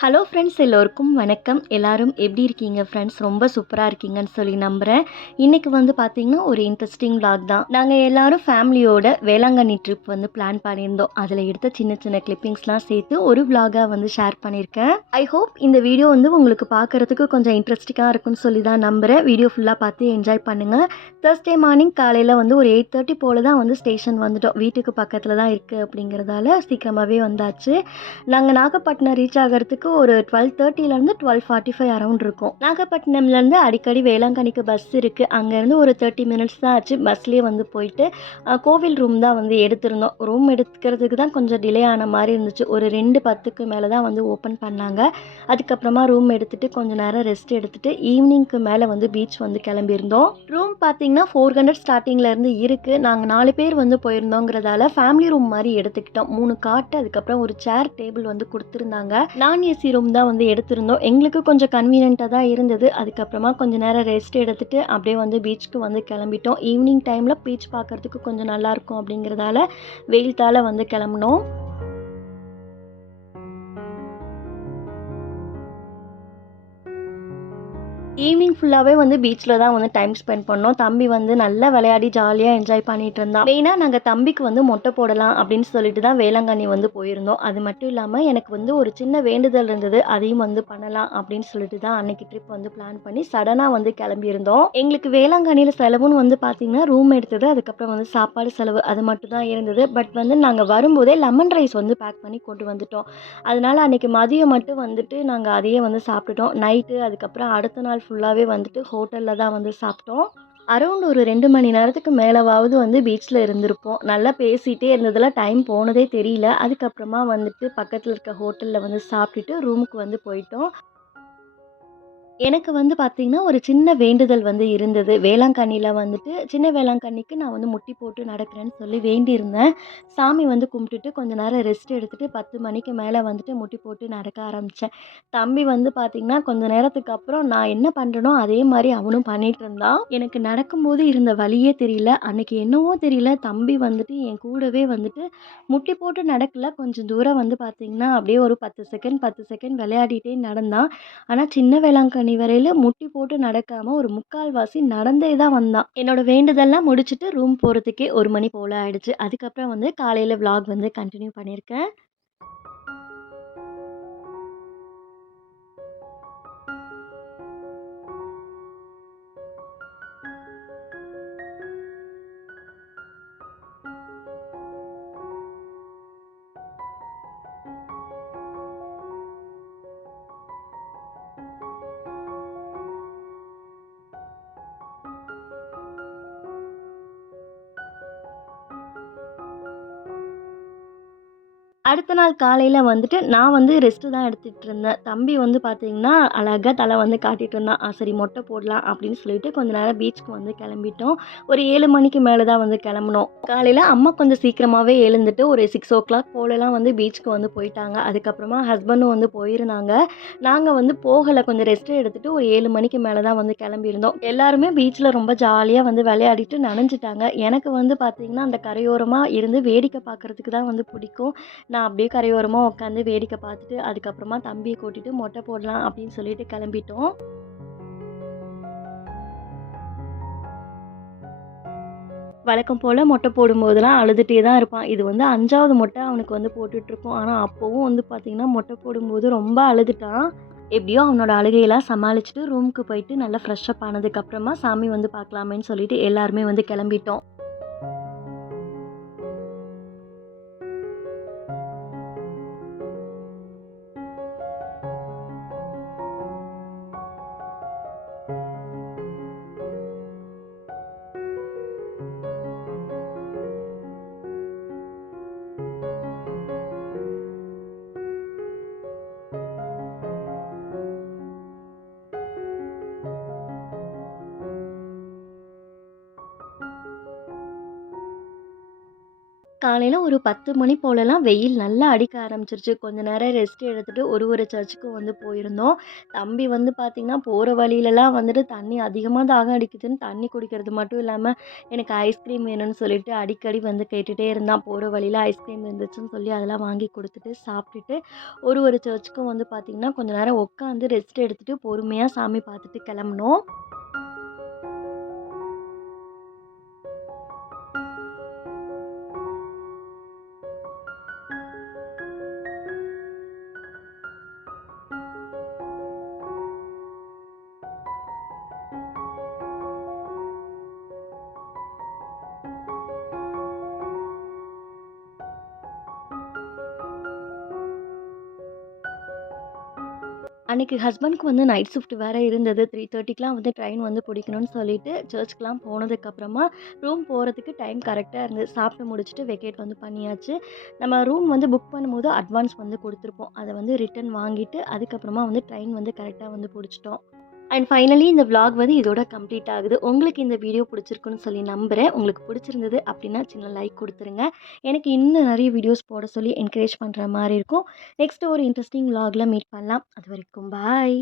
Hello friends, எல்லோருக்கும் வணக்கம். எல்லாரும் எப்படி இருக்கீங்க ஃப்ரெண்ட்ஸ்? ரொம்ப சூப்பராக இருக்கீங்கன்னு சொல்லி நம்புகிறேன். இன்றைக்கி வந்து பார்த்திங்கன்னா ஒரு இன்ட்ரெஸ்டிங் vlog தான். நாங்கள் எல்லோரும் ஃபேமிலியோட வேளாங்கண்ணி ட்ரிப் வந்து பிளான் பண்ணியிருந்தோம். அதில் எடுத்த சின்ன சின்ன கிளிப்பிங்ஸ்லாம் சேர்த்து ஒரு vlog-ஆ வந்து ஷேர் பண்ணியிருக்கேன். ஐ ஹோப் இந்த வீடியோ வந்து உங்களுக்கு பார்க்குறதுக்கு கொஞ்சம் இன்ட்ரெஸ்டிங்காக இருக்குன்னு சொல்லி தான் நம்புகிறேன். வீடியோ ஃபுல்லாக பார்த்து என்ஜாய் பண்ணுங்கள். Thursday மார்னிங் காலையில் வந்து ஒரு 8:30 போல் தான் வந்து ஸ்டேஷன் வந்துட்டோம். வீட்டுக்கு பக்கத்தில் தான் இருக்குது அப்படிங்கிறதால சீக்கிரமாகவே வந்தாச்சு. நாங்கள் நாகப்பட்டினம் ரீச் ஆகிறதுக்கு ஒரு 12:30லேருந்து 12:45 அரௌண்ட் இருக்கும். நாகப்பட்டினம்லேருந்து அடிக்கடி வேளாங்கண்ணிக்கு பஸ் இருக்குது. அங்கேருந்து ஒரு 30 மினிட்ஸ் தான் ஆச்சு. பஸ்லேயே வந்து போயிட்டு கோவில் ரூம் தான் வந்து எடுத்திருந்தோம். ரூம் எடுக்கிறதுக்கு தான் கொஞ்சம் டிலே ஆன மாதிரி இருந்துச்சு. ஒரு 2:10க்கு மேலே தான் வந்து ஓப்பன் பண்ணாங்க. அதுக்கப்புறமா ரூம் எடுத்துகிட்டு கொஞ்சம் நேரம் ரெஸ்ட் எடுத்துகிட்டு ஈவினிங்க்கு மேலே வந்து பீச் வந்து கிளம்பியிருந்தோம். ரூம் பார்த்திங்கன்னா 400 ஸ்டார்டிங்லேருந்து இருக்குது. நாங்கள் 4 பேர் வந்து போயிருந்தோங்கிறதால ஃபேமிலி ரூம் மாதிரி எடுத்துக்கிட்டோம். 3 காட்டு அதுக்கப்புறம் ஒரு சேர் டேபிள் வந்து கொடுத்துருந்தாங்க. நான் ஏசி ரூம் தான் வந்து எடுத்திருந்தோம். எங்களுக்கு கொஞ்சம் கன்வீனியண்ட்டாக தான் இருந்தது. அதுக்கப்புறமா கொஞ்சம் நேரம் ரெஸ்ட் எடுத்துகிட்டு அப்படியே வந்து பீச்சுக்கு வந்து கிளம்பிட்டோம். ஈவினிங் டைமில் பீச் பார்க்குறதுக்கு கொஞ்சம் நல்லாயிருக்கும் அப்படிங்கிறதால வெயில் தாழ வந்து கிளம்புனோம். ஈவினிங் ஃபுல்லாகவே வந்து பீச்சில் தான் வந்து டைம் ஸ்பெண்ட் பண்ணோம். தம்பி வந்து நல்லா விளையாடி ஜாலியாக என்ஜாய் பண்ணிகிட்டு இருந்தான். மெயினாக நாங்கள் தம்பிக்கு வந்து மொட்டை போடலாம் அப்படின்னு சொல்லிட்டு தான் வேளாங்கண்ணி வந்து போயிருந்தோம். அது மட்டும் இல்லாமல் எனக்கு வந்து ஒரு சின்ன வேண்டுதல் இருந்தது. அதையும் வந்து பண்ணலாம் அப்படின்னு சொல்லிட்டு தான் அன்னைக்கு ட்ரிப் வந்து பிளான் பண்ணி சடனாக வந்து கிளம்பியிருந்தோம். எங்களுக்கு வேளாங்கண்ணியில் செலவுன்னு வந்து பார்த்திங்கன்னா ரூம் எடுத்தது, அதுக்கப்புறம் வந்து சாப்பாடு செலவு அது மட்டும் தான் இருந்தது. பட் வந்து நாங்கள் வரும்போதே லெமன் ரைஸ் வந்து பேக் பண்ணி கொண்டு வந்துட்டோம். அதனால் அன்றைக்கி மதியம் மட்டும் வந்துட்டு நாங்கள் அதையே வந்து சாப்பிட்டுட்டோம். நைட்டு அதுக்கப்புறம் அடுத்த நாள் ஃபுல்லாகவே வந்துட்டு ஹோட்டலில் தான் வந்து சாப்பிட்டோம். அரௌண்ட் ஒரு 2 மணி நேரத்துக்கு மேலவாவது வந்து பீச்சில் இருந்திருப்போம். நல்லா பேசிகிட்டே இருந்ததில் டைம் போனதே தெரியல. அதுக்கப்புறமா வந்துட்டு பக்கத்தில் இருக்க ஹோட்டலில் வந்து சாப்பிட்டுட்டு ரூமுக்கு வந்து போயிட்டோம். எனக்கு வந்து பார்த்திங்கன்னா, ஒரு சின்ன வேண்டுதல் வந்து இருந்தது. வேளாங்கண்ணியில வந்துட்டு சின்ன வேளாங்கண்ணிக்கு நான் வந்து முட்டி போட்டு நடக்கிறேன்னு சொல்லி வேண்டியிருந்தேன். சாமி வந்து கும்பிட்டுட்டு கொஞ்ச நேரம் ரெஸ்ட் எடுத்துட்டு 10 மணிக்கு மேலே வந்துட்டு முட்டி போட்டு நடக்க ஆரம்பித்தேன். தம்பி வந்து பார்த்திங்கன்னா, கொஞ்ச நேரத்துக்கு அப்புறம் நான் என்ன பண்ணுறனோ அதே மாரி அவனும் பண்ணிட்டு இருந்தான். எனக்கு நடக்கும்போது இருந்த வலியே தெரியல. அன்னைக்கு என்னவோ தெரியல, தம்பி வந்துட்டு என் கூடவே வந்துட்டு முட்டி போட்டு நடக்கல. கொஞ்சம் தூரம் வந்து பார்த்திங்கன்னா, அப்படியே ஒரு 10 செகண்ட் விளையாடிட்டே நடந்தான். ஆனா சின்ன வேளாங்கண்ணி வரையில முட்டி போட்டு நடக்காம ஒரு 3/4 நடந்தே தான் வந்தான். என்னோட வேண்டுதல்லாம் முடிச்சுட்டு ரூம் போறதுக்கே 1 மணி போல ஆயிடுச்சு. அதுக்கப்புறம் வந்து காலையில விளாக் வந்து கண்டினியூ பண்ணியிருக்கேன். அடுத்த நாள் காலையில வந்துட்டு நான் வந்து ரெஸ்ட்டு தான் எடுத்துகிட்டு இருந்தேன். தம்பி வந்து பார்த்தீங்கன்னா, அழகா தலை வந்து காட்டிட்டு இருந்தான். சரி மொட்டை போடலாம் அப்படின்னு சொல்லிட்டு கொஞ்ச நேரம் பீச்சுக்கு வந்து கிளம்பிட்டோம். ஒரு 7 மணிக்கு மேலே தான் வந்து கிளம்புனோம். காலையில அம்மா கொஞ்சம் சீக்கிரமாவே எழுந்துட்டு ஒரு 6:00 போலலாம் வந்து பீச்சுக்கு வந்து போயிட்டாங்க. அதுக்கப்புறமா ஹஸ்பண்டும் வந்து போயிருந்தாங்க. நாங்க வந்து போகல. கொஞ்சம் ரெஸ்ட் எடுத்துட்டு ஒரு 7 மணிக்கு மேலே தான் வந்து கிளம்பியிருந்தோம். எல்லாருமே பீச்சில் ரொம்ப ஜாலியா வந்து விளையாடிட்டு நனைஞ்சுட்டாங்க. எனக்கு வந்து பார்த்தீங்கன்னா, அந்த கரையோரமா இருந்து வேடிக்கை பார்க்குறதுக்கு தான் வந்து பிடிக்கும். நான் அப்படியே கரையோரமா உட்காந்து வேடிக்கை பார்த்துட்டு, அதுக்கப்புறமா தம்பியை கூட்டிட்டு மொட்டை போடலாம் அப்படின்னு சொல்லிட்டு கிளம்பிட்டோம். வழக்கம் போல் மொட்டை போடும்போதெல்லாம் அழுதுகிட்டே தான் இருப்பான். இது வந்து 5வது மொட்டை அவனுக்கு வந்து போட்டுட்ருக்கோம். ஆனால் அப்போவும் வந்து பார்த்திங்கன்னா, மொட்டை போடும்போது ரொம்ப அழுதுட்டான். எப்படியோ அவனோட அழுகையெல்லாம் சமாளிச்சுட்டு ரூமுக்கு போயிட்டு நல்லா ஃப்ரெஷ்அப் ஆனதுக்கப்புறமா சாமி வந்து பார்க்கலாமேன்னு சொல்லிட்டு எல்லாருமே வந்து கிளம்பிட்டோம். காலையில ஒரு 10 மணி போலலாம் வெயில் நல்லா அடிக்க ஆரம்பிச்சுருச்சு. கொஞ்ச நேரம் ரெஸ்ட் எடுத்துட்டு ஒரு சர்ச்சுக்கும் வந்து போயிருந்தோம். தம்பி வந்து பார்த்திங்கன்னா, போற வழியிலலாம் வந்துட்டு தண்ணி அதிகமா தாகம் அடிக்குதுன்னு தண்ணி குடிக்கிறது மட்டும் இல்லாம, எனக்கு ஐஸ்கிரீம் வேணும்னு சொல்லிட்டு அடிக்கடி வந்து கேட்டுட்டே இருந்தான். போற வழியில ஐஸ்கிரீம் இருந்துச்சுன்னு சொல்லி அதெல்லாம் வாங்கி குடுத்துட்டு, சாப்பிட்டுட்டு ஒரு சர்ச்சுக்கும் வந்து பார்த்திங்கன்னா, கொஞ்ச நேரம் உட்காந்து ரெஸ்ட் எடுத்துட்டு பொறுமையா சாமி பார்த்துட்டு கெளம்புனோம். அன்னைக்கு ஹஸ்பண்ட்க்கு வந்து நைட் ஷிஃப்ட் வேற இருந்தது. 3:30க்குலாம் வந்து ட்ரெயின் வந்து பிடிக்கணும்னு சொல்லிட்டு, சர்ச்சுக்குலாம் போனதுக்கப்புறமா, ரூம் போறதுக்கு டைம் கரெக்ட்டா இருந்தது. சாப்பிட்டு முடிச்சுட்டு வெக்கேட் வந்து பண்ணியாச்சு. நம்ம ரூம் வந்து புக் பண்ணும்போது அட்வான்ஸ் வந்து குடுத்துருப்போம். அத வந்து ரிட்டர்ன் வாங்கிட்டு, அதுக்கப்புறமா வந்து ட்ரெயின் வந்து கரெக்ட்டா வந்து புடிச்சுட்டோம். அண்ட் ஃபைனலி இந்த விளாக் வந்து இதோட கம்ப்ளீட் ஆகுது. உங்களுக்கு இந்த வீடியோ பிடிச்சிருக்குன்னு சொல்லி நம்புறேன். உங்களுக்கு பிடிச்சிருந்தது அப்படின்னா சின்ன லைக் குடுத்துருங்க. எனக்கு இன்னும் நெறைய வீடியோஸ் போட சொல்லி என்கரேஜ் பண்ற மாரி இருக்கும். நெக்ஸ்ட் ஒரு இன்ட்ரஸ்டிங் விளாக்ல மீட் பண்ணலாம். அதுவரைக்கும் பாய்.